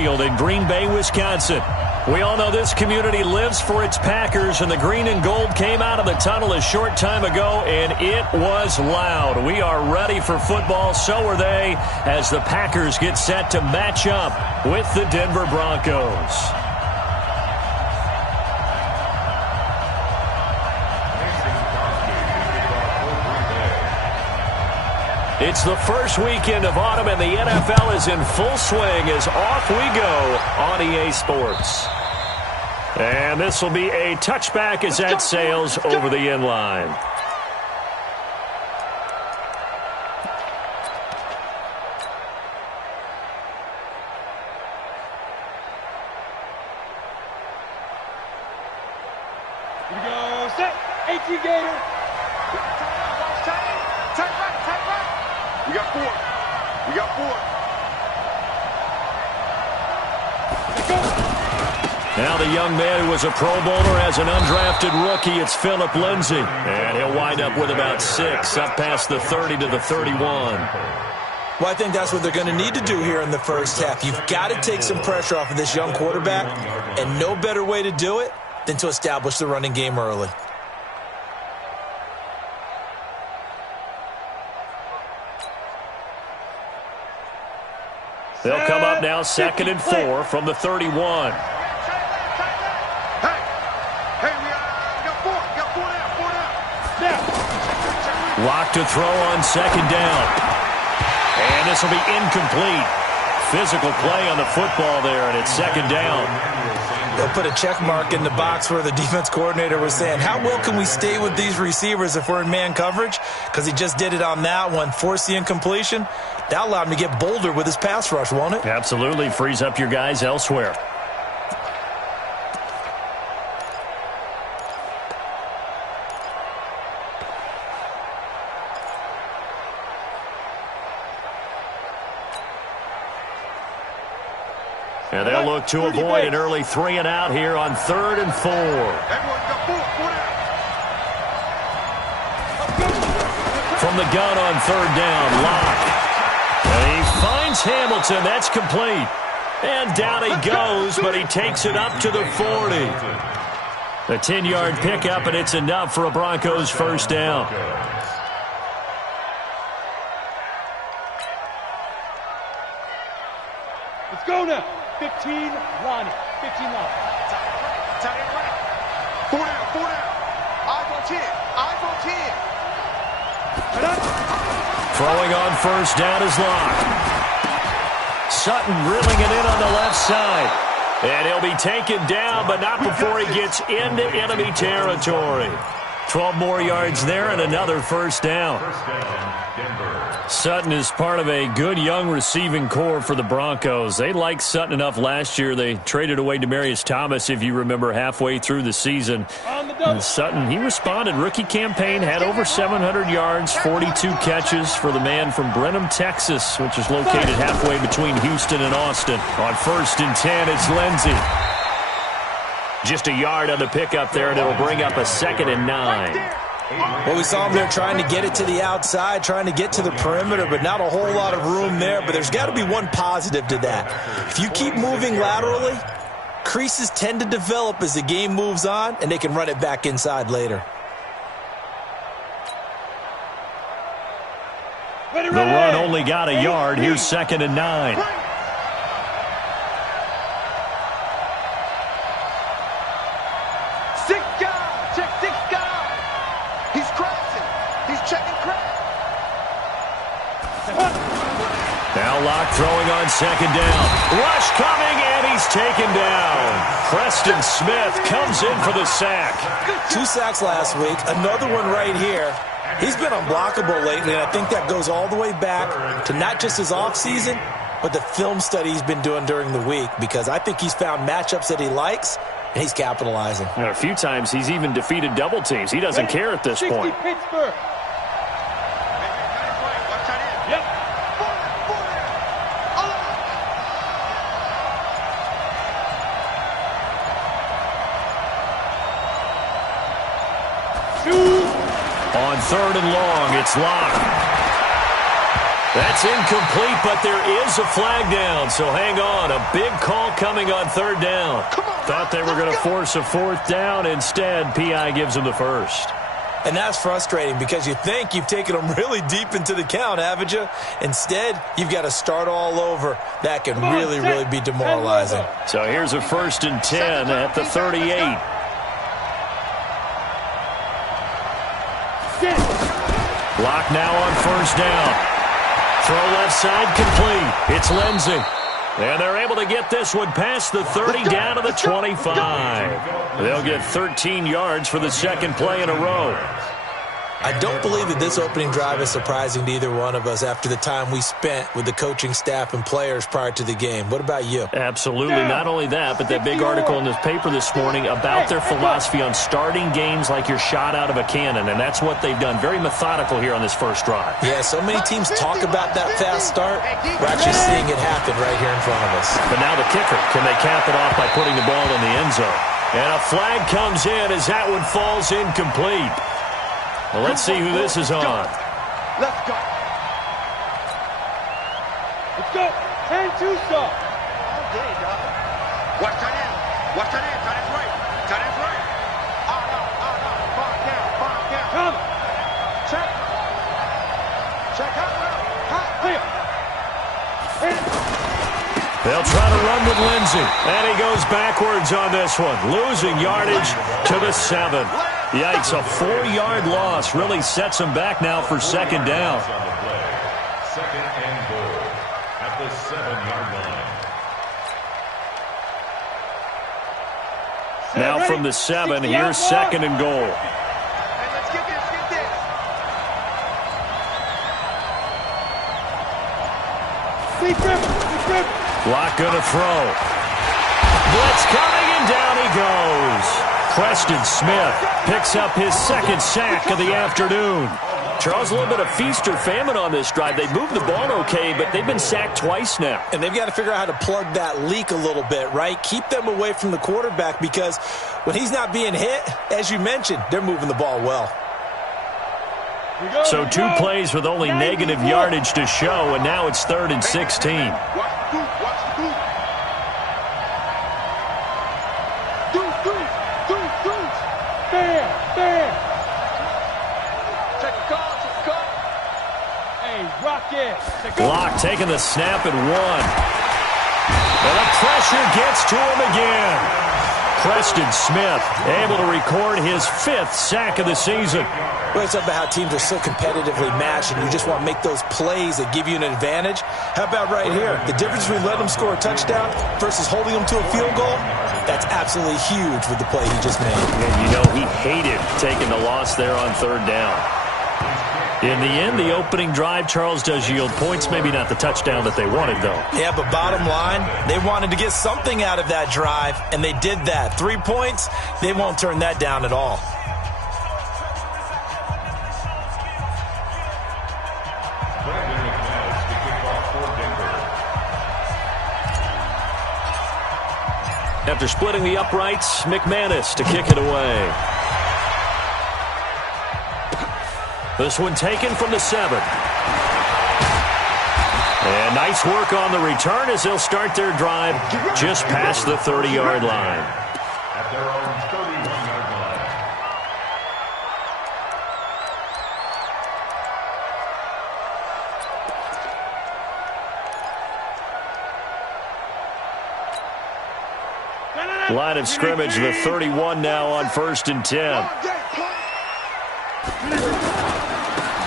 In Green Bay, Wisconsin. We all know this community lives for its Packers, and the green and gold came out of the tunnel a short time ago, and it was loud. We are ready for football, so are they, as the Packers get set to match up with the Denver Broncos. It's the first weekend of autumn, and the NFL is in full swing as off we go on EA Sports. And this will be a touchback as that sails over the end line. Here we go, set, 18 Gator. Tight right. We got four. Now the young man who was a Pro Bowler as an undrafted rookie, it's Phillip Lindsay. And he'll wind up with about 6, up past the 30 to the 31. Well, I think that's what they're going to need to do here in the first half. You've got to take some pressure off of this young quarterback, and no better way to do it than to establish the running game early. They'll come up now 2nd and 4 from the 31. Hey, we got four now. Lock to throw on 2nd down. And this will be incomplete. Physical play on the football there, and it's 2nd down. They'll put a check mark in the box where the defense coordinator was saying, how well can we stay with these receivers if we're in man coverage? Because he just did it on that one, forced the incompletion. That allowed him to get bolder with his pass rush, won't it? Absolutely. Frees up your guys elsewhere. And they'll look to avoid an early 3 and out here on 3rd and 4. From the gun on 3rd down, Locke. And he finds Hamilton. That's complete. And down he goes, but he takes it up to the 40. A 10-yard pickup, and it's enough for a Broncos first down. Let's go now. 15, Lonnie. 15, Lonnie. Tight end right. 4 down. Eyes on 10. Throwing on first down is Locke. Sutton drilling it in on the left side. And he'll be taken down, but not before he gets into enemy territory. 12 more yards there and another first down. Sutton is part of a good young receiving core for the Broncos. They liked Sutton enough last year. They traded away Demaryius Thomas, if you remember, halfway through the season. And Sutton, he responded. Rookie campaign, had over 700 yards, 42 catches for the man from Brenham, Texas, which is located halfway between Houston and Austin. On 1st and 10, it's Lindsay. Just a yard on the pickup there, and it'll bring up a 2nd and 9. Well, we saw him there trying to get it to the outside, trying to get to the perimeter, but not a whole lot of room there. But there's got to be one positive to that. If you keep moving laterally, creases tend to develop as the game moves on, and they can run it back inside later. The run only got a yard. Here's 2nd and 9. Now Locke throwing on 2nd down. Rush coming, and he's taken down. Preston Smith comes in for the sack. 2 sacks last week, another one right here. He's been unblockable lately, and I think that goes all the way back to not just his offseason, but the film study he's been doing during the week, because I think he's found matchups that he likes, and he's capitalizing. And a few times he's even defeated double teams. He doesn't care at this point. Pittsburgh. On 3rd and long, it's Locke. That's incomplete, but there is a flag down, so hang on. A big call coming on third down. Thought they were going to force a fourth down. Instead, P.I. gives them the first. And that's frustrating because you think you've taken them really deep into the count, haven't you? Instead, you've got to start all over. That can really be demoralizing. So here's a 1st and 10 at the 38. Block now on 1st down. Throw left side complete. It's Lindsey. And they're able to get this one past the 30 down to the 25. They'll get 13 yards for the second play in a row. I don't believe that this opening drive is surprising to either one of us after the time we spent with the coaching staff and players prior to the game. What about you? Absolutely. Not only that, but that big article in this paper this morning about their philosophy on starting games like you're shot out of a cannon, and that's what they've done. Very methodical here on this first drive. Yeah, so many teams talk about that fast start. We're actually seeing it happen right here in front of us. But now the kicker. Can they cap it off by putting the ball in the end zone? And a flag comes in as that one falls incomplete. Well, let's see who this is on. Let's go. Let's go. 10-2 stop. Okay, dog. Watch that in. Watch that in. That is right. That is right. No. Five down. Come. Check. Check out. Clear. They'll try to run with Lindsey. And he goes backwards on this one. Losing yardage to the 7. Yikes, a 4-yard loss really sets him back now for second down. Second and goal at the 7-yard line. Now from the 7, here's second and goal. Let's get this. Big grip. Block gonna throw. Blitz coming, and down he goes. Preston Smith picks up his second sack of the afternoon. Charles, a little bit of feast or famine on this drive. They moved the ball okay, but they've been sacked twice now. And they've got to figure out how to plug that leak a little bit, right? Keep them away from the quarterback because when he's not being hit, as you mentioned, they're moving the ball well. So 2 plays with only negative yardage to show, and now it's 3rd and 16. Watch the boot. There. Check the call. Hey, Rocket. Block taking the snap and 1. And the pressure gets to him again. Preston Smith able to record his 5th sack of the season. Well, it's about how teams are so competitively matched and you just want to make those plays that give you an advantage. How about right here? The difference between letting them score a touchdown versus holding them to a field goal, that's absolutely huge with the play he just made. And you know he hated taking the loss there on 3rd down. In the end, the opening drive, Charles, does yield points. Maybe not the touchdown that they wanted, though. Yeah, but bottom line, they wanted to get something out of that drive, and they did that. 3 points, they won't turn that down at all. After splitting the uprights, McManus to kick it away. This one taken from the 7. And nice work on the return as they'll start their drive just past the 30-yard line. At their own 31-yard line. Line of scrimmage, the 31 now on 1st and 10.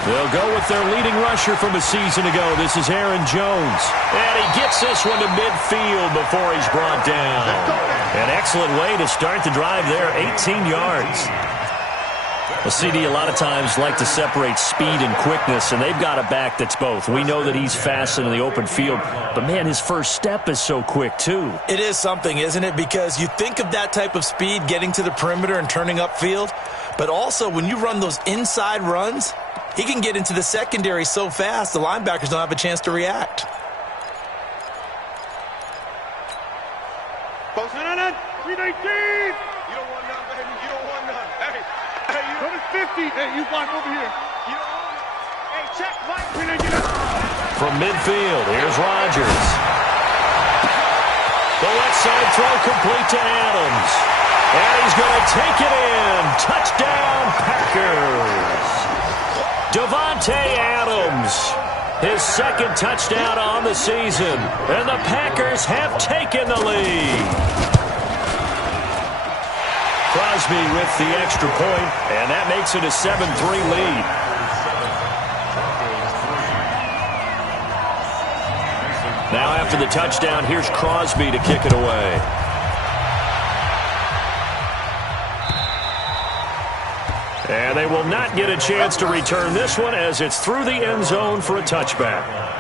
They'll go with their leading rusher from a season ago. This is Aaron Jones. And he gets this one to midfield before he's brought down. An excellent way to start the drive there, 18 yards. A CD a lot of times like to separate speed and quickness, and they've got a back that's both. We know that he's fast in the open field, but, man, his first step is so quick, too. It is something, isn't it? Because you think of that type of speed getting to the perimeter and turning upfield, but also when you run those inside runs, he can get into the secondary so fast the linebackers don't have a chance to react. Post it in. 319. You don't want none, baby. You don't want none. Hey, you don't 50. Hey, you block over here. You don't want it. Hey, check, Mike. 319. From midfield, here's Rodgers. The left side throw complete to Adams. And he's going to take it in. Touchdown, Packers. Davante Adams, his second touchdown on the season. And the Packers have taken the lead. Crosby with the extra point, and that makes it a 7-3 lead. Now after the touchdown, here's Crosby to kick it away. And they will not get a chance to return this one as it's through the end zone for a touchback.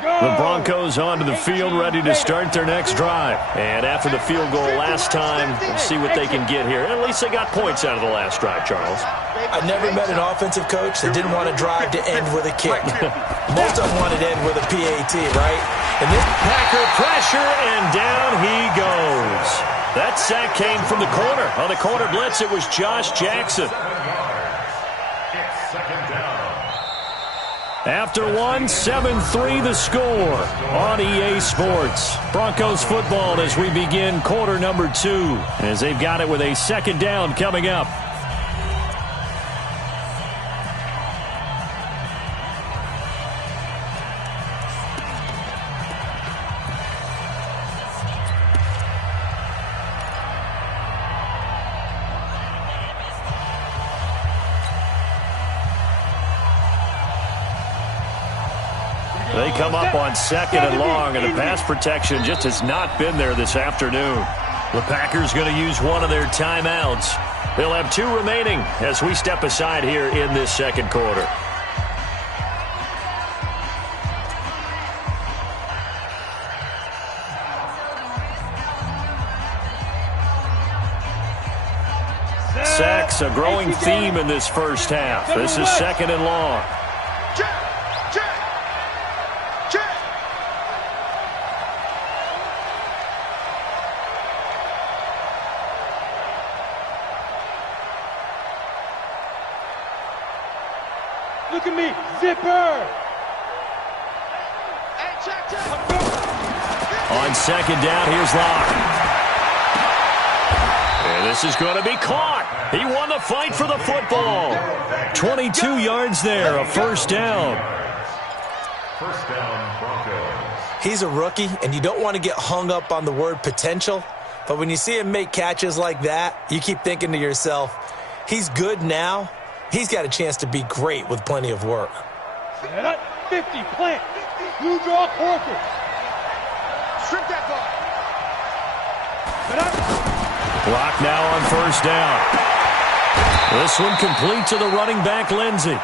The Broncos onto the field, ready to start their next drive. And after the field goal last time, we'll see what they can get here. At least they got points out of the last drive, Charles. I never met an offensive coach that didn't want to drive to end with a kick. Most of them wanted to end with a PAT, right? And this Packer pressure, and down he goes. That sack came from the corner. On the corner blitz, it was Josh Jackson. It's second down. After 7-3 the score on EA Sports. Broncos football as we begin quarter number 2, as they've got it with a second down coming up. They come up on second and long, and the pass protection just has not been there this afternoon. The Packers going to use one of their timeouts. They'll have 2 remaining as we step aside here in this second quarter. Sacks, a growing theme in this first half. This is second and long. Look at me, zipper! On second down, here's Locke. And this is going to be caught. He won the fight for the football. 22 yards there, a first down. First down, Broncos. He's a rookie, and you don't want to get hung up on the word potential. But when you see him make catches like that, you keep thinking to yourself, he's good now. He's got a chance to be great with plenty of work. 50, plant. Blue draw, Corker. Strip that ball. Clock now on first down. This one complete to the running back, Lindsey.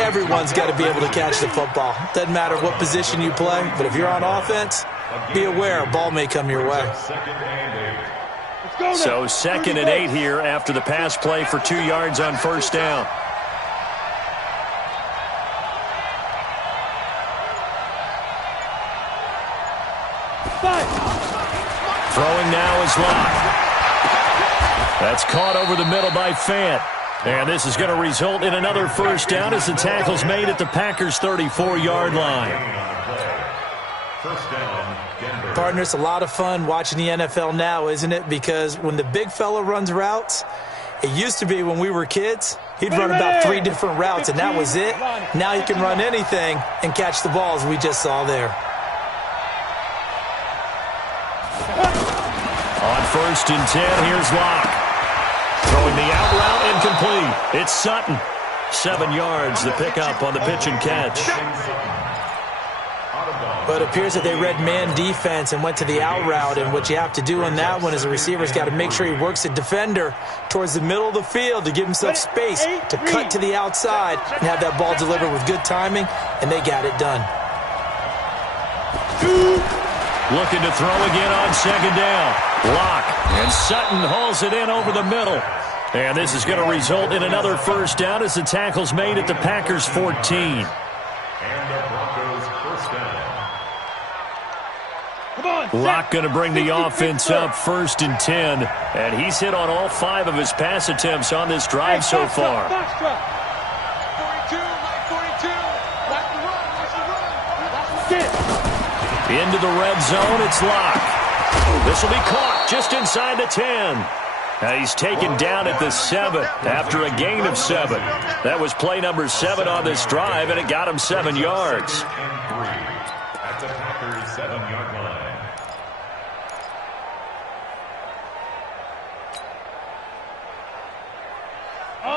Everyone's got to be able to catch the football. Doesn't matter what position you play, but if you're on offense, be aware a ball may come your way. So 2nd and 8 here after the pass play for 2 yards on first down. Throwing now is Locke. That's caught over the middle by Fant. And this is going to result in another first down as the tackle's made at the Packers' 34-yard line. First down, Denver. Partner, it's a lot of fun watching the NFL now, isn't it? Because when the big fella runs routes, it used to be when we were kids, he'd run about 3 different routes, and that was it. Now he can run anything and catch the balls we just saw there. On 1st and 10, here's Locke. Throwing the out route incomplete. It's Sutton. 7 yards, the pickup on the pitch and catch. But it appears that they read man defense and went to the out route, and what you have to do on that one is a receiver's got to make sure he works the defender towards the middle of the field to give himself space to cut to the outside and have that ball delivered with good timing, and they got it done. Looking to throw again on second down. Locke, and Sutton hauls it in over the middle. And this is going to result in another first down as the tackle's made at the Packers' 14. And the Broncos first down. Locke going to bring the offense up 1st and 10. And he's hit on all 5 of his pass attempts on this drive so far. 42, like 42. Watch the run, watch the run. Into the red zone, it's Locke. This will be caught just inside the 10. And he's taken down at the 7 after a gain of 7. That was play number 7 on this drive, and it got him 7 yards. At the Packers' 7-yard line.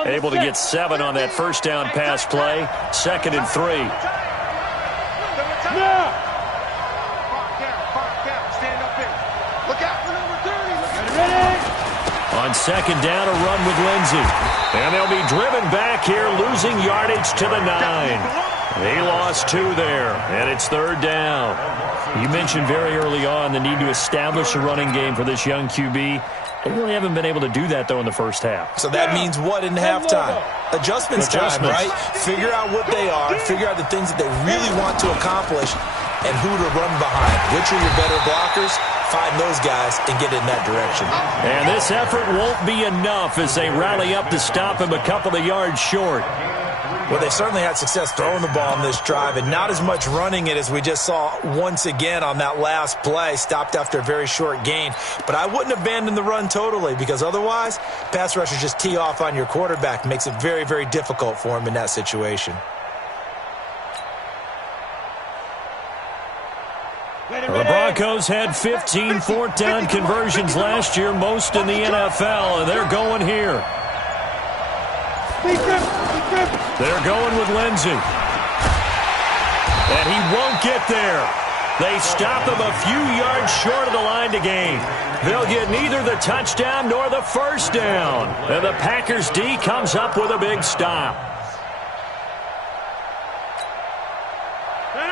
Able to get 7 on that first down pass play. 2nd and 3. Stand up here. Look out for number 30. Look out. On 2nd down, a run with Lindsey. And they'll be driven back here, losing yardage to the 9. They lost 2 there, and it's 3rd down. You mentioned very early on the need to establish a running game for this young QB. They really haven't been able to do that, though, in the first half. So that means what in halftime? Adjustments time, right? Figure out what they are, figure out the things that they really want to accomplish, and who to run behind. Which are your better blockers? Find those guys and get in that direction. And this effort won't be enough as they rally up to stop him a couple of yards short. Well, they certainly had success throwing the ball on this drive and not as much running it as we just saw once again on that last play. Stopped after a very short gain. But I wouldn't abandon the run totally because otherwise, pass rushers just tee off on your quarterback. Makes it very, very difficult for him in that situation. The Broncos had 15 fourth down conversions last year, most in the NFL, and they're going here. They're going with Lindsey. And he won't get there. They stop him a few yards short of the line to gain. They'll get neither the touchdown nor the first down. And the Packers D comes up with a big stop.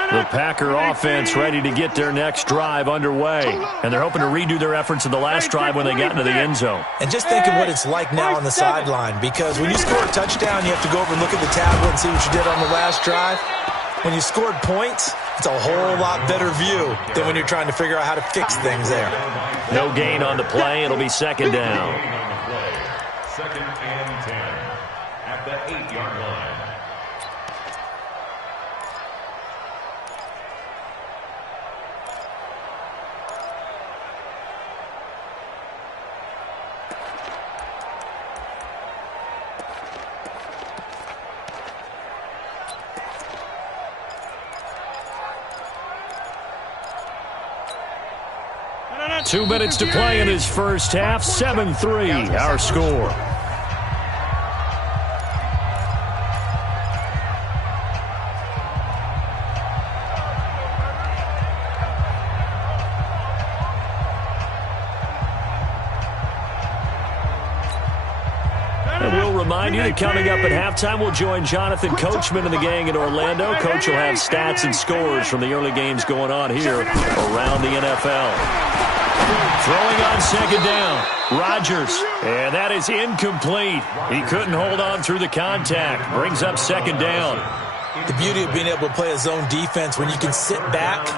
The Packer offense ready to get their next drive underway. And they're hoping to redo their efforts in the last drive when they got into the end zone. And just think of what it's like now on the sideline. Because when you score a touchdown, you have to go over and look at the tablet and see what you did on the last drive. When you scored points, it's a whole lot better view than when you're trying to figure out how to fix things there. No gain on the play. It'll be 2nd down. 2nd and 10 at the 8-yard line. Two minutes to play in his first half. 7-3, our score. And we'll remind you that coming up at halftime, we'll join Jonathan Coachman and the gang in Orlando. Coach will have stats and scores from the early games going on here around the NFL. Throwing on 2nd down, Rodgers, and that is incomplete. He couldn't hold on through the contact. Brings up 2nd down. The beauty of being able to play a zone defense when you can sit back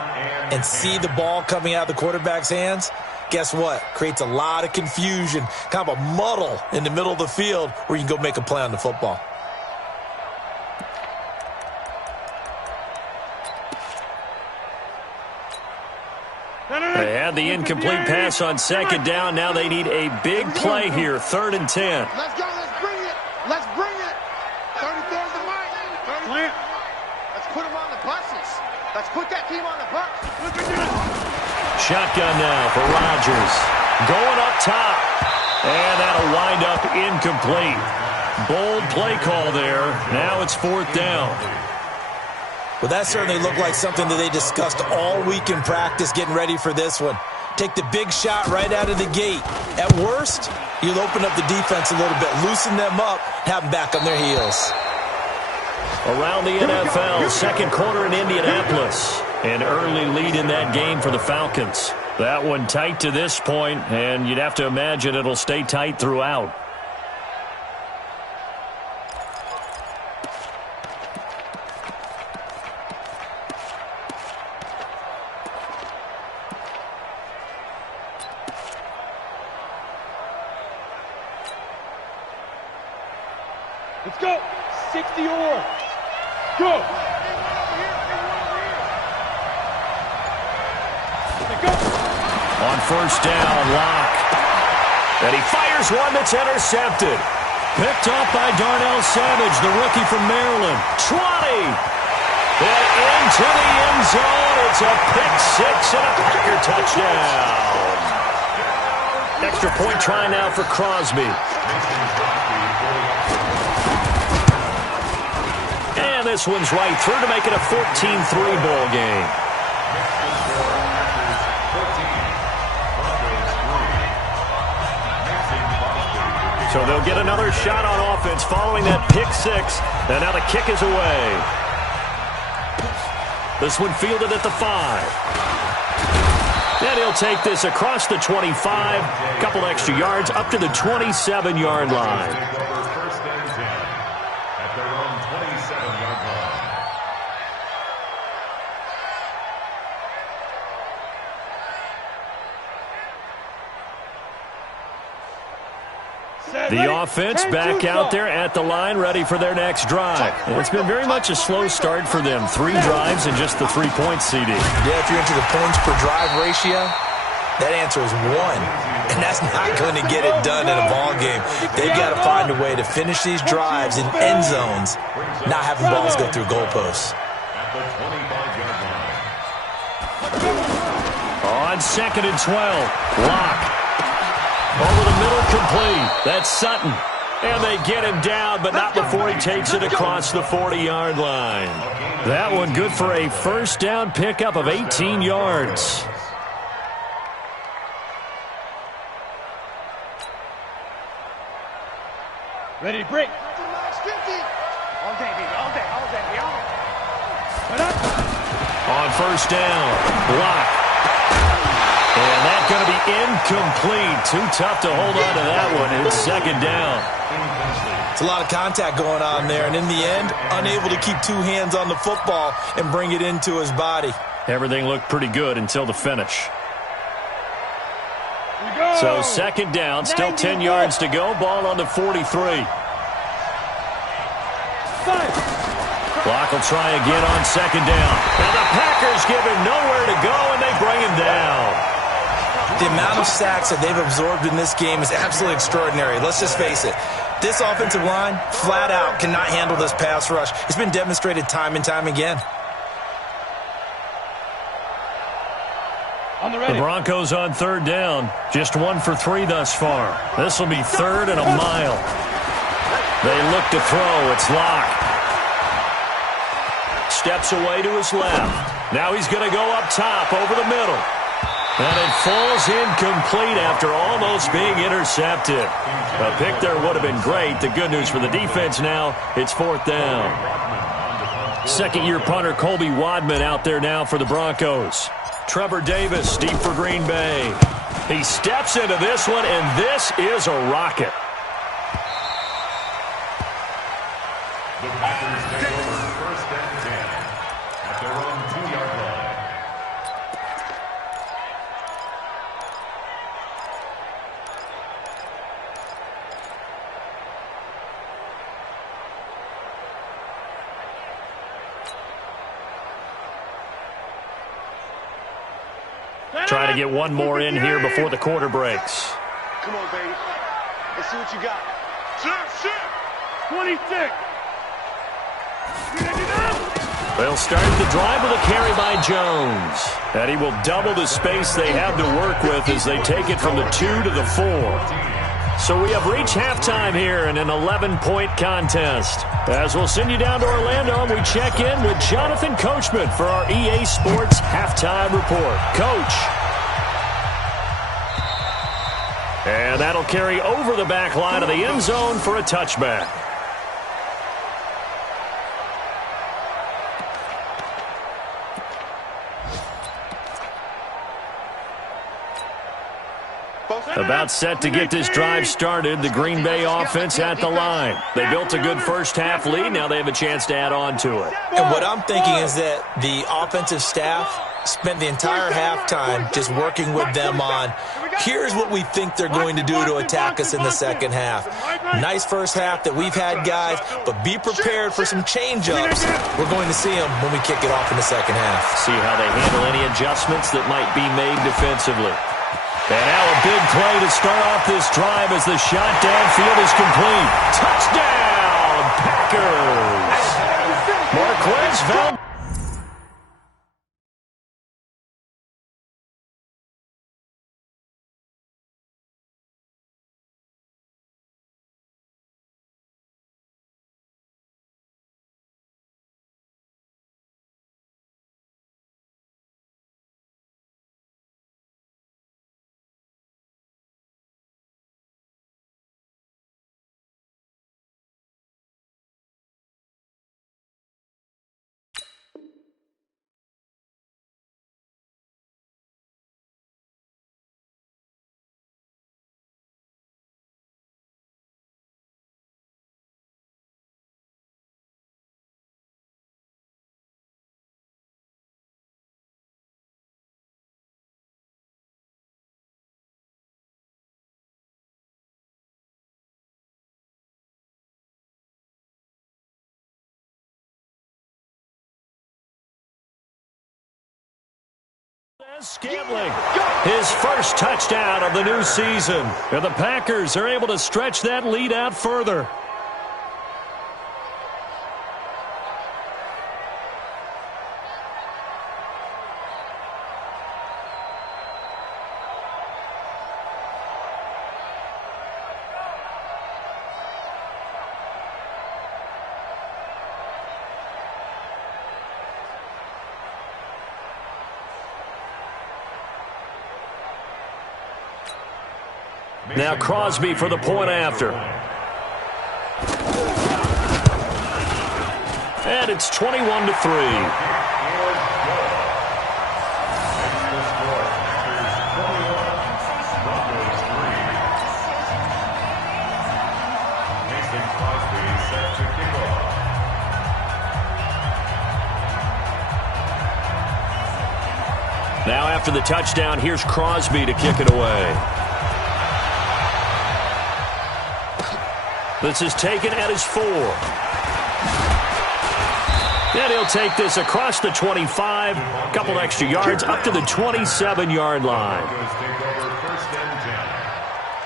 and see the ball coming out of the quarterback's hands, guess what? Creates a lot of confusion, kind of a muddle in the middle of the field where you can go make a play on the football. They had the incomplete pass on 2nd down. Now they need a big play here, 3rd and 10. Let's go. Let's bring it. Let's bring it. 34's the mic. 30. Let's put them on the buses. Let's put that team on the bus. Shotgun now for Rodgers. Going up top. And that'll wind up incomplete. Bold play call there. Now it's 4th down. Well, that certainly looked like something that they discussed all week in practice getting ready for this one. Take the big shot right out of the gate. At worst, you'll open up the defense a little bit, loosen them up, have them back on their heels. Around the NFL, 2nd quarter in Indianapolis. An early lead in that game for the Falcons. That one tight to this point, and you'd have to imagine it'll stay tight throughout. Let's go. 60 or. Go. Go. On first down, Locke. And he fires one that's intercepted. Picked off by Darnell Savage, the rookie from Maryland. 20. And into the end zone. It's a pick six and a Packer touchdown. Extra point try now for Crosby. And this one's right through to make it a 14-3 ball game. So they'll get another shot on offense following that pick six. And now the kick is away. This one fielded at the 5. And he'll take this across the 25. A couple extra yards up to the 27-yard line. First and 10 at their own 27-yard line. The offense back out there at the line, ready for their next drive. And it's been very much a slow start for them. 3 drives and just the 3 points, CD. Yeah, if you're into the points per drive ratio, that answer is 1. And that's not going to get it done in a ball game. They've got to find a way to finish these drives in end zones, not having balls go through goalposts. At the 25-yard line. On second and 12, Locke. Over the middle, complete. That's Sutton. And they get him down, but not before he takes it across the 40-yard line. That one good for a first down pickup of 18 yards. Ready to break. All day, baby. All day. All day. All day. On first down, Locke. And that's going to be incomplete. Too tough to hold on to that one. It's second down. It's a lot of contact going on there, and in the end, unable to keep 2 hands on the football and bring it into his body. Everything looked pretty good until the finish. So second down, still 10 yards to go. Ball on the 43. Locke will try again on second down. And the Packers give him nowhere to go, and they bring him down. The amount of sacks that they've absorbed in this game is absolutely extraordinary. Let's just face it. This offensive line, flat out, cannot handle this pass rush. It's been demonstrated time and time again. The Broncos on third down. Just 1 for 3 thus far. This will be third and a mile. They look to throw. It's Locke. Steps away to his left. Now he's going to go up top over the middle. And it falls incomplete after almost being intercepted. A pick there would have been great. The good news for the defense now, it's fourth down. Second-year punter Colby Wadman out there now for the Broncos. Trevor Davis deep for Green Bay. He steps into this one, and this is a rocket. The Packers take over first and 10 at their own 2-yard line. Trying to get one more in here before the quarter breaks. Come on, baby. Let's see what you got. 26. They'll start the drive with a carry by Jones. And he will double the space they have to work with as they take it from the 2 to the 4. So we have reached halftime here in an 11-point contest. As we'll send you down to Orlando, we check in with Jonathan Coachman for our EA Sports Halftime Report. Coach. And that'll carry over the back line of the end zone for a touchback. About set to get this drive started, the Green Bay offense at the line. They built a good first-half lead. Now they have a chance to add on to it. And what I'm thinking is that the offensive staff spent the entire halftime just working with them on Here's what we think they're going to do to attack us in the second half. Nice first half that we've had, guys, but be prepared for some change-ups. We're going to see them when we kick it off in the second half. See how they handle any adjustments that might be made defensively. And now a big play to start off this drive as the shot downfield is complete. Touchdown, Packers! Marquez Valdez. Scantling, his first touchdown of the new season. And the Packers are able to stretch that lead out further. Now Crosby for the point after. And it's 21-3. Now after the touchdown, here's Crosby to kick it away. This is taken at his 4. And he'll take this across the 25, a couple extra yards, up to the 27-yard line. Take over first and 10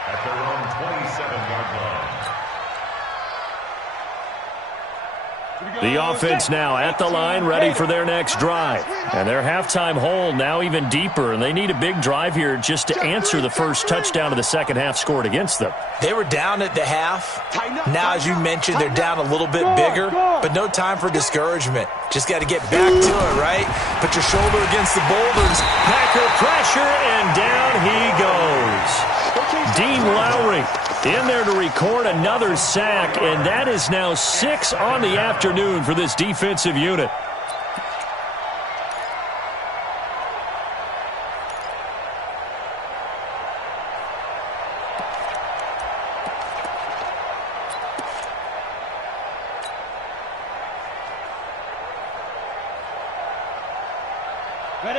at their own 27-yard line. The offense now at the line, ready for their next drive. And their halftime hole now even deeper, and they need a big drive here just to answer the first touchdown of the second half scored against them. They were down at the half. Now, as you mentioned, they're down a little bit bigger, but no time for discouragement. Just got to get back to it, right? Put your shoulder against the boulders. Packer pressure, and down he goes. Dean Lowry in there to record another sack, and that is now 6 on the afternoon for this defensive unit.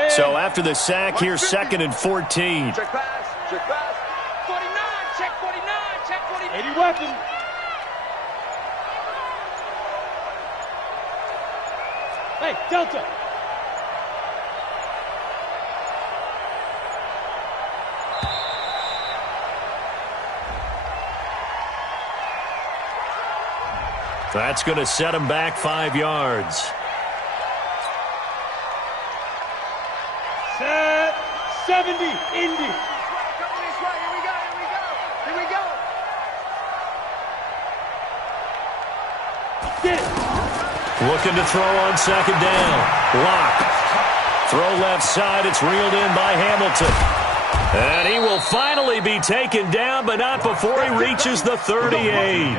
So after the sack, here's 2nd and 14. Check pass, check pass. 49, check 49, check 49. 80 weapon. Hey, Delta. That's going to set him back 5 yards. Set 70, Indy. Here we go. Get it. Looking to throw on 2nd down. Lock. Throw left side. It's reeled in by Hamilton. And he will finally be taken down, but not before he reaches the 38.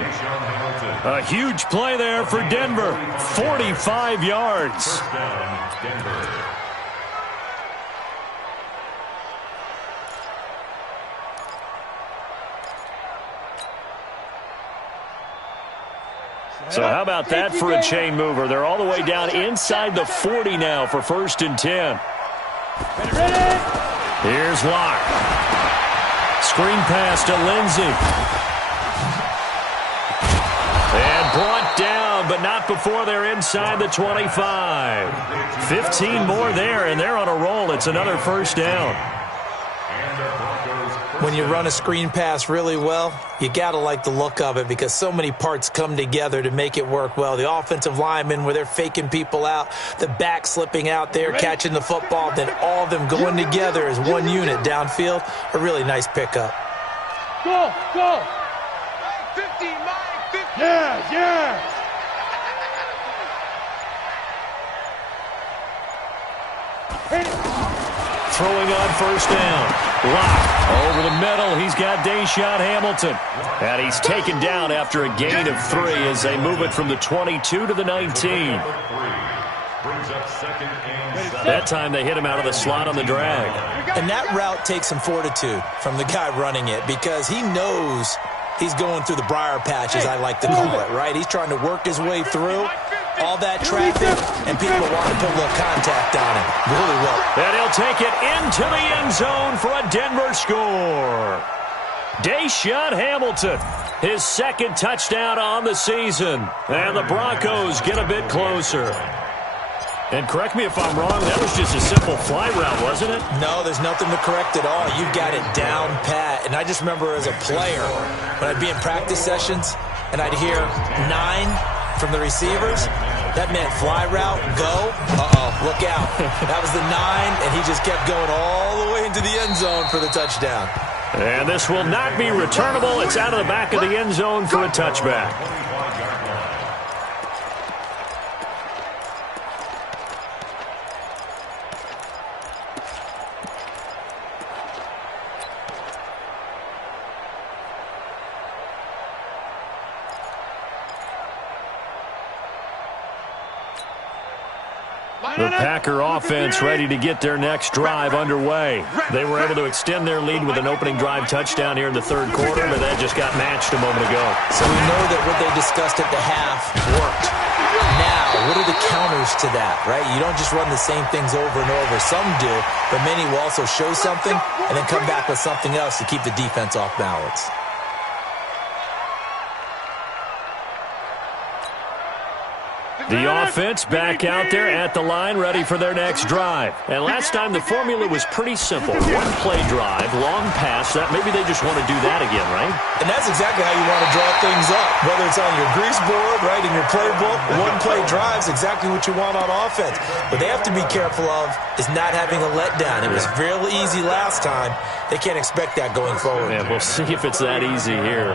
A huge play there for Denver. 45 yards. First down, Denver. So how about that for a chain mover? They're all the way down inside the 40 now for 1st and 10. Ready. Here's Locke. screen pass to Lindsey. And brought down, but not before they're inside the 25. 15 more there, and they're on a roll. It's another first down. When you run a screen pass really well, you got to like the look of it because so many parts come together to make it work well. The offensive linemen, where they're faking people out, the back slipping out there, catching the football, then all of them going together as one unit downfield. A really nice pickup. Go, go. 50, 50. Yeah. Throwing on first down. Lock over the middle. He's got Deshaun Hamilton. And he's taken down after a gain of 3 as they move it from the 22 to the 19. That time they hit him out of the slot on the drag. And that route takes some fortitude from the guy running it because he knows he's going through the briar patch, as I like to call it, right? He's trying to work his way through all that traffic, and people want to put a little contact on him. Really well. And he'll take it into the end zone for a Denver score. Deshaun Hamilton, his second touchdown on the season. And the Broncos get a bit closer. And correct me if I'm wrong, that was just a simple fly route, wasn't it? No, there's nothing to correct at all. You've got it down pat. And I just remember as a player, when I'd be in practice sessions, and I'd hear 9 from the receivers, that meant fly route, go, look out. That was the 9, and he just kept going all the way into the end zone for the touchdown. And this will not be returnable. It's out of the back of the end zone for a touchback. The Packer offense ready to get their next drive underway. They were able to extend their lead with an opening drive touchdown here in the third quarter, but that just got matched a moment ago. So we know that what they discussed at the half worked. Now, what are the counters to that, right? You don't just run the same things over and over. Some do, but many will also show something and then come back with something else to keep the defense off balance. The offense back out there at the line, ready for their next drive. And last time the formula was pretty simple. One-play drive, long pass. That maybe they just want to do that again, right? And that's exactly how you want to draw things up. Whether it's on your grease board, right, in your playbook, one-play drive is exactly what you want on offense. What they have to be careful of is not having a letdown. It was real easy last time. They can't expect that going forward. Yeah, we'll see if it's that easy here.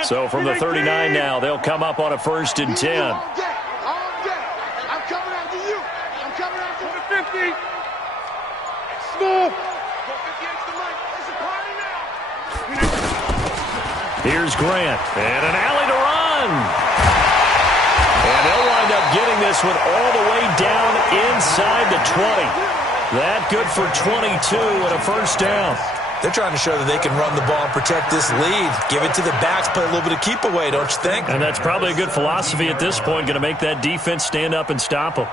So from the 39 now, they'll come up on a 1st and 10. All day. I'm coming after you. I'm coming after the 50. Smooth. Go 50 extra money. It's a party now. Here's Grant. And an alley to run. And they'll wind up getting this one all the way down inside the 20. That good for 22 and a 1st down. They're trying to show that they can run the ball and protect this lead. Give it to the backs, play a little bit of keep away, don't you think? And that's probably a good philosophy at this point, going to make that defense stand up and stop them.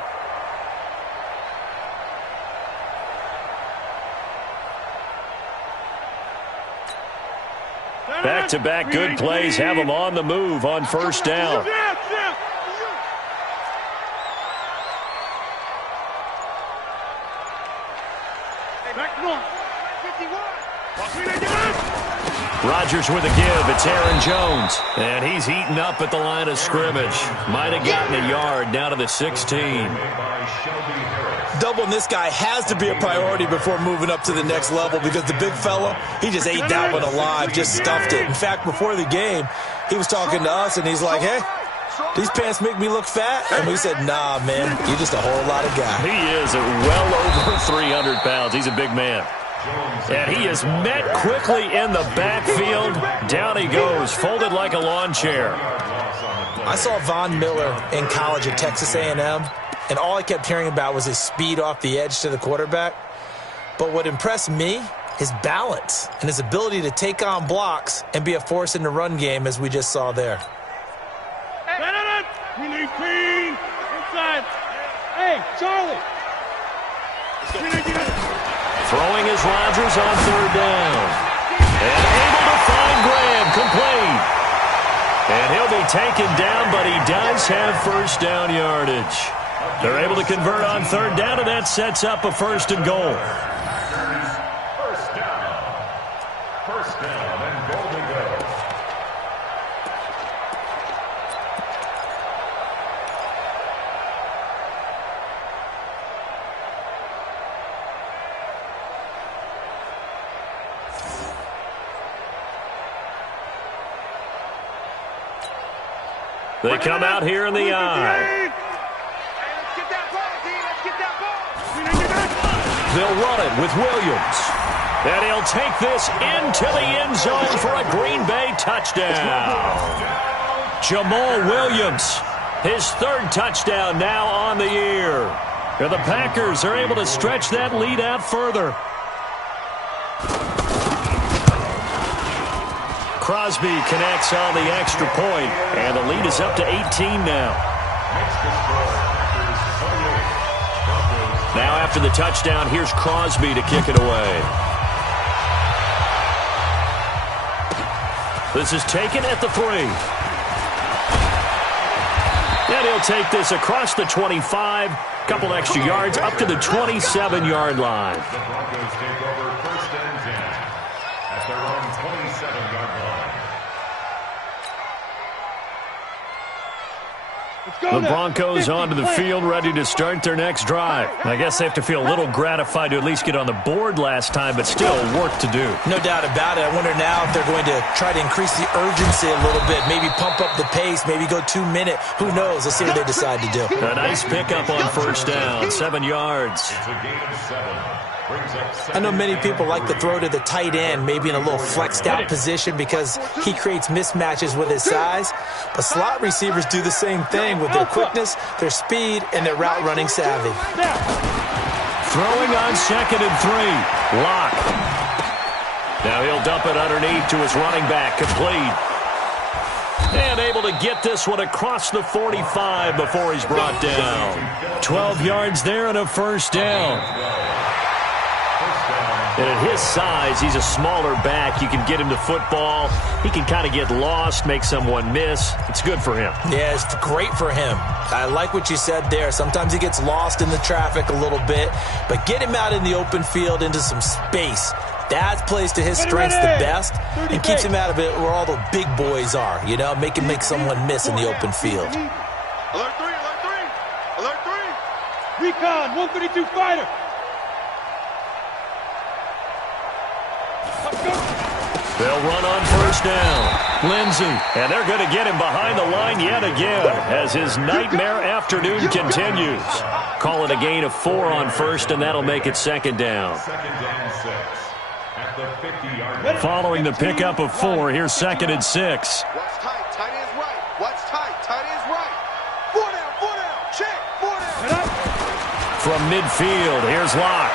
Back-to-back good plays have them on the move on 1st down. Rodgers with a give. It's Aaron Jones. And he's heating up at the line of scrimmage. Might have gotten a yard down to the 16. Doubling this guy has to be a priority before moving up to the next level because the big fella, he just ate that one alive, just stuffed it. In fact, before the game, he was talking to us, and he's like, hey, these pants make me look fat? And we said, nah, man, you're just a whole lot of guy. He is well over 300 pounds. He's a big man. And he is met quickly in the backfield. Down he goes, folded like a lawn chair. I saw Von Miller in college at Texas A&M, and all I kept hearing about was his speed off the edge to the quarterback. But what impressed me his balance and his ability to take on blocks and be a force in the run game, as we just saw there. We need clean. Inside. Hey, Charlie. Throwing is Rodgers on third down. And able to find Graham, complete. And he'll be taken down, but he does have first down yardage. They're able to convert on third down, and that sets up a first and goal. First down and goal to go. They come out here in the eye. They'll run it with Williams. And he'll take this into the end zone for a Green Bay touchdown. Jamal Williams, his third touchdown now on the year. And the Packers are able to stretch that lead out further. Crosby connects on the extra point, and the lead is up to 18 now. Now after the touchdown, here's Crosby to kick it away. This is taken at the 3. And he'll take this across the 25, couple extra yards up to the 27-yard line. The Broncos take over first and 10 at their own 27-yard line. The Broncos onto the field, ready to start their next drive. I guess they have to feel a little gratified to at least get on the board last time, but still work to do. No doubt about it. I wonder now if they're going to try to increase the urgency a little bit, maybe pump up the pace, maybe go 2 minute. Who knows? Let's see what they decide to do. A nice pickup on first down, 7 yards. It's a gain of 7. I know many people like to throw to the tight end, maybe in a little flexed out position because he creates mismatches with his size. But slot receivers do the same thing with their quickness, their speed, and their route running savvy. Throwing on 2nd and 3. Lock. Now he'll dump it underneath to his running back, complete. And able to get this one across the 45 before he's brought down. 12 yards there and a first down. And at his size, he's a smaller back. You can get him to football. He can kind of get lost, make someone miss. It's good for him. Yeah, it's great for him. I like what you said there. Sometimes he gets lost in the traffic a little bit, but get him out in the open field into some space. That plays to his strengths the best and keeps him out of it where all the big boys are, you know, make someone miss in the open field. Alert 3, alert 3, alert 3. Recon, 132 fighter. They'll run on first down. Lindsey, and they're going to get him behind the line yet again as his nightmare afternoon continues. Call it a gain of 4 on first, and that'll make it second down. Second down 6 at the 50-yard line. Following the pickup of 4, here's 2nd and 6. Watch tight, tight ends right. Watch tight, tight ends right. 4 down, check, 4 down. From midfield, here's Locke.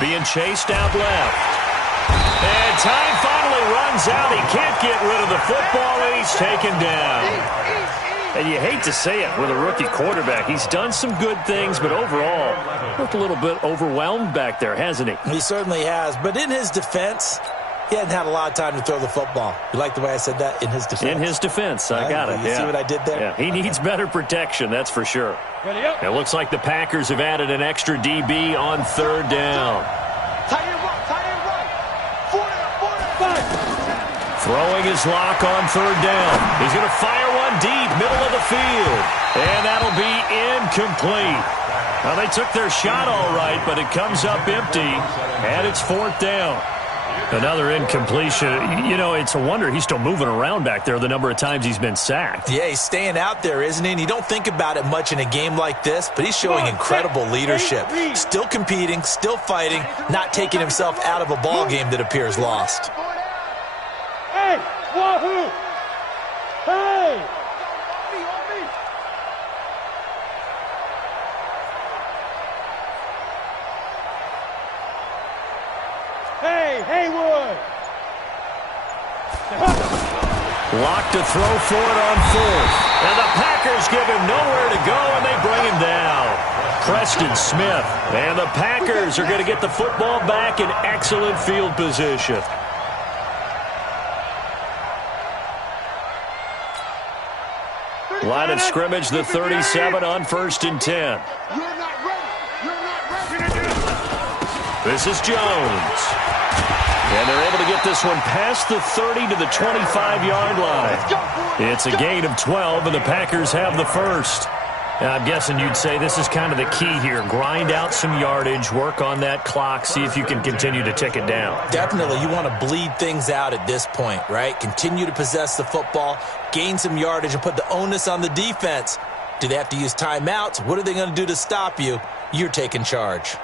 Being chased out left. And time finally runs out. He can't get rid of the football, and he's taken down. And you hate to say it with a rookie quarterback. He's done some good things, but overall, looked a little bit overwhelmed back there, hasn't he? He certainly has. But in his defense, he hadn't had a lot of time to throw the football. You like the way I said that? In his defense. In his defense. I got it. You see what I did there? Yeah, he needs better protection, that's for sure. It looks like the Packers have added an extra DB on third down. Tight end right. 4 down, 5. Throwing his Lock on third down. He's going to fire one deep, middle of the field. And that'll be incomplete. Now, they took their shot all right, but it comes up empty, and it's 4th down. Another incompletion. You know, it's a wonder he's still moving around back there the number of times he's been sacked. Yeah, he's staying out there, isn't he? And you don't think about it much in a game like this, but he's showing incredible leadership. Still competing, still fighting, not taking himself out of a ball game that appears lost. Hey, wahoo! Hey! Hey, Haywood! Locked to throw for it on fourth. And the Packers give him nowhere to go, and they bring him down. Preston Smith. And the Packers are going to get the football back in excellent field position. Line of scrimmage, the 37 on 1st and 10. This is Jones. And they're able to get this one past the 30 to the 25-yard line. It's a gain of 12, and the Packers have the first. Now, I'm guessing you'd say this is kind of the key here. Grind out some yardage, work on that clock, see if you can continue to tick it down. Definitely. You want to bleed things out at this point, right? Continue to possess the football, gain some yardage, and put the onus on the defense. Do they have to use timeouts? What are they going to do to stop you? You're taking charge.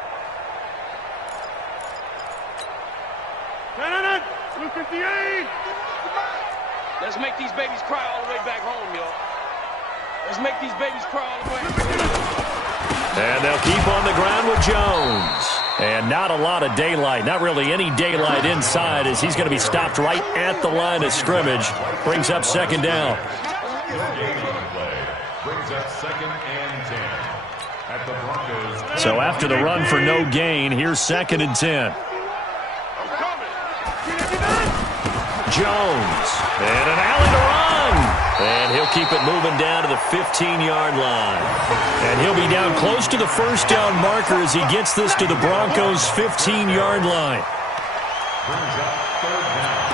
Let's make these babies cry all the way back home, y'all. Let's make these babies cry all the way. And they'll keep on the ground with Jones. And not a lot of daylight, not really any daylight inside, as he's going to be stopped right at the line of scrimmage. Brings up 2nd down. Brings up 2nd and 10 at the Broncos. So after the run for no gain, here's 2nd and 10. Jones, and an alley to run. And he'll keep it moving down to the 15-yard line. And he'll be down close to the 1st down marker as he gets this to the Broncos' 15-yard line. Brings up 3rd down.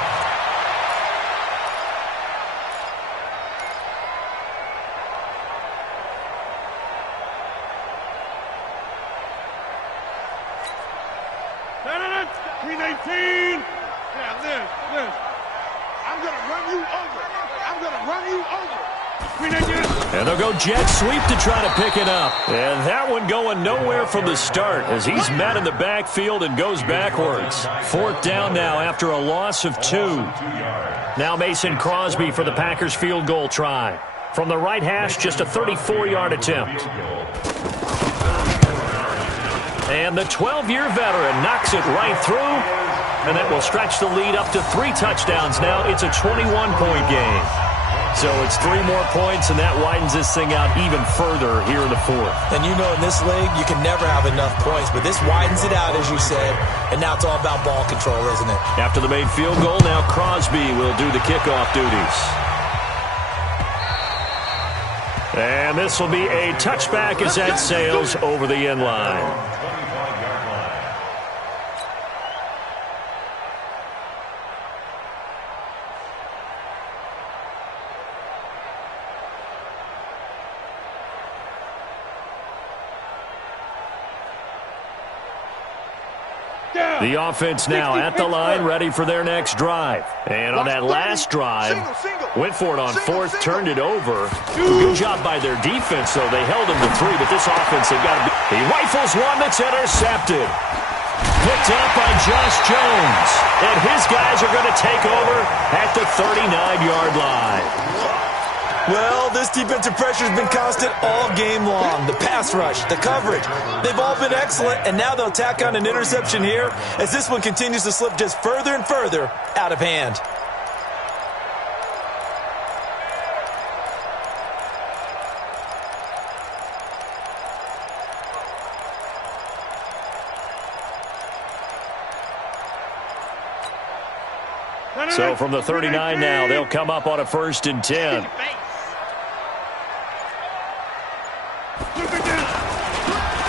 And they'll go jet sweep to try to pick it up. And that one going nowhere from the start as he's met in the backfield and goes backwards. 4th down now after a loss of 2. Now Mason Crosby for the Packers field goal try. From the right hash, just a 34-yard attempt. And the 12-year veteran knocks it right through. And that will stretch the lead up to 3 touchdowns now. It's a 21-point game. So it's 3 more points, and that widens this thing out even further here in the 4th. And you know in this league, you can never have enough points, but this widens it out, as you said, and now it's all about ball control, isn't it? After the made field goal, now Crosby will do the kickoff duties. And this will be a touchback as that sails over the end line. The offense now at the line, ready for their next drive. And on that last drive, went for it on 4th, turned it over. Good job by their defense, though. They held him to 3, but this offense, they've got to be. He rifles one that's intercepted. Picked up by Josh Jones. And his guys are going to take over at the 39-yard line. Well, this defensive pressure has been constant all game long. The pass rush, the coverage, they've all been excellent, and now they'll tack on an interception here as this one continues to slip just further and further out of hand. So from the 39 now, they'll come up on a 1st and 10.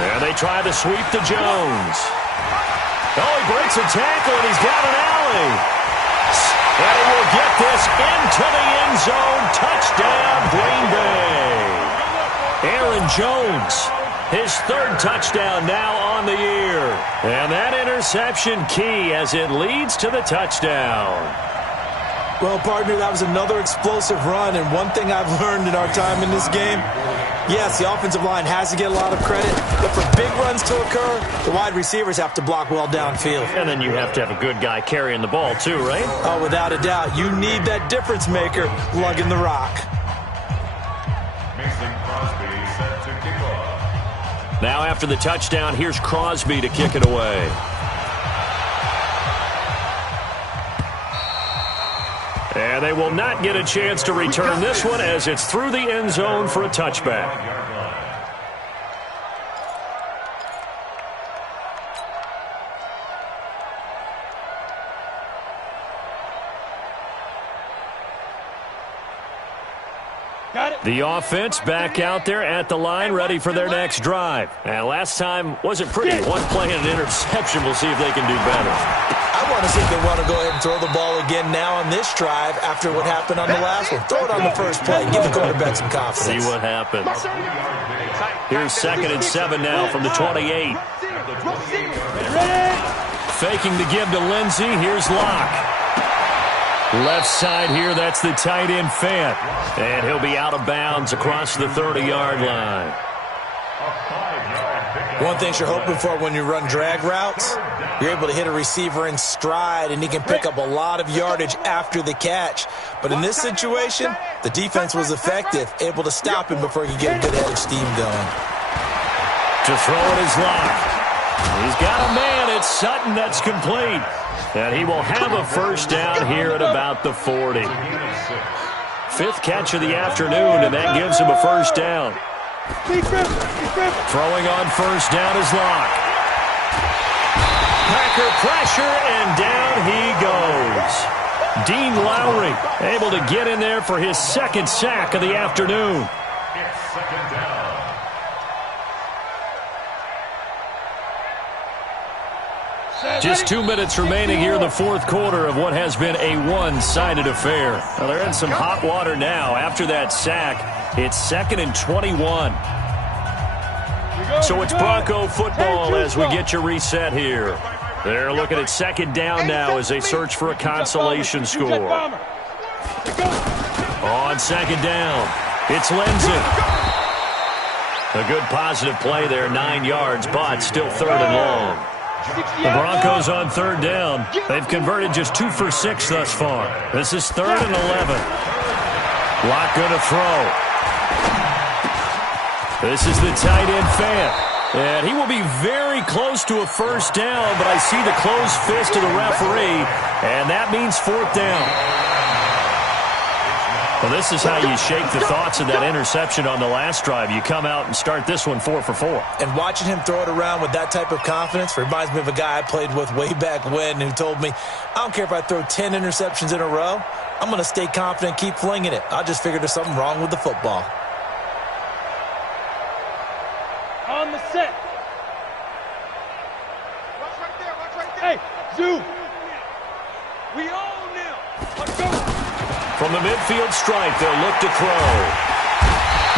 And they try to sweep to Jones. Oh, he breaks a tackle, and he's got an alley. And he will get this into the end zone. Touchdown, Green Bay. Aaron Jones, his 3rd touchdown now on the year. And that interception key as it leads to the touchdown. Well, partner, that was another explosive run, and one thing I've learned in our time in this game, yes, the offensive line has to get a lot of credit, but for big runs to occur, the wide receivers have to block well downfield. And then you have to have a good guy carrying the ball too, right? Oh, without a doubt. You need that difference maker lugging the rock. Mason Crosby set to kick off. Now after the touchdown, here's Crosby to kick it away. And they will not get a chance to return this one as it's through the end zone for a touchback. The offense back out there at the line, ready for their next drive. And last time wasn't pretty. One play and an interception. We'll see if they can do better. I want to see if they want to go ahead and throw the ball again now on this drive after what happened on the last one. Throw it on the first play. Give the quarterback some confidence. See what happens. Here's 2nd and 7 now from the 28. Faking the give to Lindsey. Here's Locke. Left side here, that's the tight end Fant. And he'll be out of bounds across the 30-yard line. One thing you're hoping for when you run drag routes, you're able to hit a receiver in stride, and he can pick up a lot of yardage after the catch. But in this situation, the defense was effective, able to stop him before he could get a good head of steam going. To throw it is Locke. He's got a man. It's Sutton that's complete. And he will have a first down here at about the 40. 5th catch of the afternoon, and that gives him a first down. Throwing on first down is Locke. Packer pressure, and down he goes. Dean Lowry able to get in there for his 2nd sack of the afternoon. It's 2nd down. Just 2 minutes remaining here in the 4th quarter of what has been a one-sided affair. Well, they're in some hot water now. After that sack, it's 2nd and 21. So it's Bronco football as we get you reset here. They're looking at 2nd down now as they search for a consolation score. On 2nd down, it's Lindsey. A good positive play there, 9 yards, but still 3rd and long. The Broncos on 3rd down. They've converted just 2 for 6 thus far. This is 3rd and 11. Locke going to throw. This is the tight end Fant. And he will be very close to a first down, but I see the closed fist of the referee, and that means 4th down. Well, this is how you shake the thoughts of that interception on the last drive. You come out and start this one 4 for 4. And watching him throw it around with that type of confidence reminds me of a guy I played with way back when who told me, I don't care if I throw 10 interceptions in a row, I'm going to stay confident, keep flinging it. I just figured there's something wrong with the football. On the set. Watch right there, watch right there. Hey, zoom. We own them. Let's go. From the midfield stripe, they'll look to throw.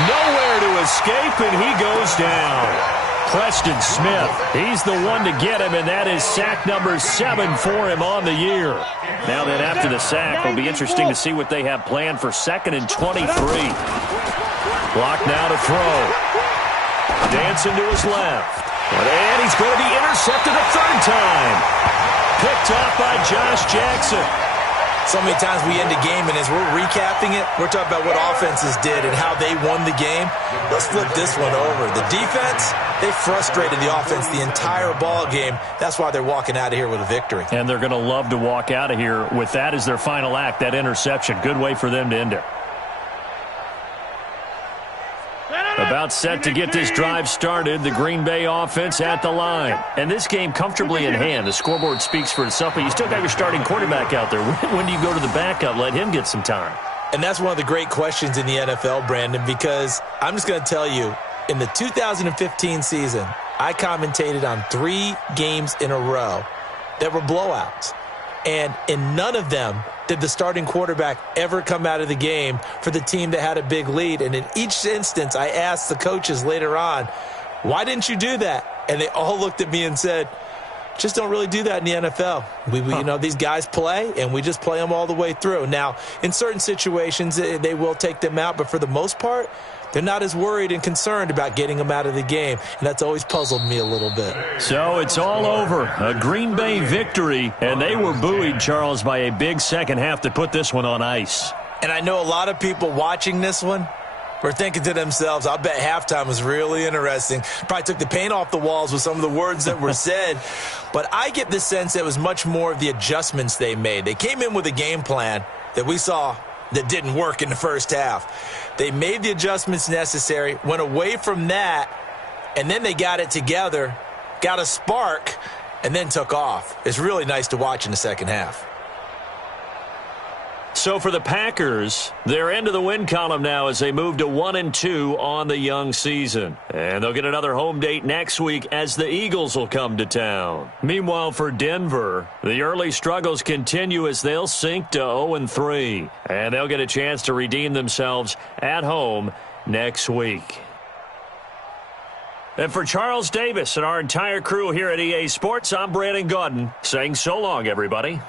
Nowhere to escape, and he goes down. Preston Smith, he's the one to get him, and that is sack number 7 for him on the year. Now then, after the sack, it'll be interesting to see what they have planned for 2nd and 23. Block now to throw. Dancing to his left. And he's going to be intercepted a 3rd time. Picked off by Josh Jackson. So many times we end a game, and as we're recapping it, we're talking about what offenses did and how they won the game. Let's flip this one over. The defense, they frustrated the offense the entire ball game. That's why they're walking out of here with a victory. And they're going to love to walk out of here with that as their final act, that interception. Good way for them to end it. About set to get this drive started, the Green Bay offense at the line. And this game comfortably in hand. The scoreboard speaks for itself, but you still got your starting quarterback out there. When do you go to the backup? Let him get some time. And that's one of the great questions in the NFL, Brandon, because I'm just going to tell you, in the 2015 season, I commentated on 3 games in a row that were blowouts. And in none of them did the starting quarterback ever come out of the game for the team that had a big lead. And in each instance, I asked the coaches later on, why didn't you do that? And they all looked at me and said, just don't really do that in the NFL. You know, these guys play, and we just play them all the way through. Now, in certain situations, they will take them out, but for the most part, they're not as worried and concerned about getting them out of the game, and that's always puzzled me a little bit. So it's all over. A Green Bay victory, and they were buoyed, Charles, by a big second half to put this one on ice. And I know a lot of people watching this one were thinking to themselves, I bet halftime was really interesting. Probably took the paint off the walls with some of the words that were said. But I get the sense that it was much more of the adjustments they made. They came in with a game plan, that we saw that didn't work in the first half. They made the adjustments necessary, went away from that, and then they got it together, got a spark, and then took off. It's really nice to watch in the second half. So for the Packers, they're into the win column now as they move to 1-2 on the young season. And they'll get another home date next week as the Eagles will come to town. Meanwhile, for Denver, the early struggles continue as they'll sink to 0-3. And they'll get a chance to redeem themselves at home next week. And for Charles Davis and our entire crew here at EA Sports, I'm Brandon Gaudin saying so long, everybody.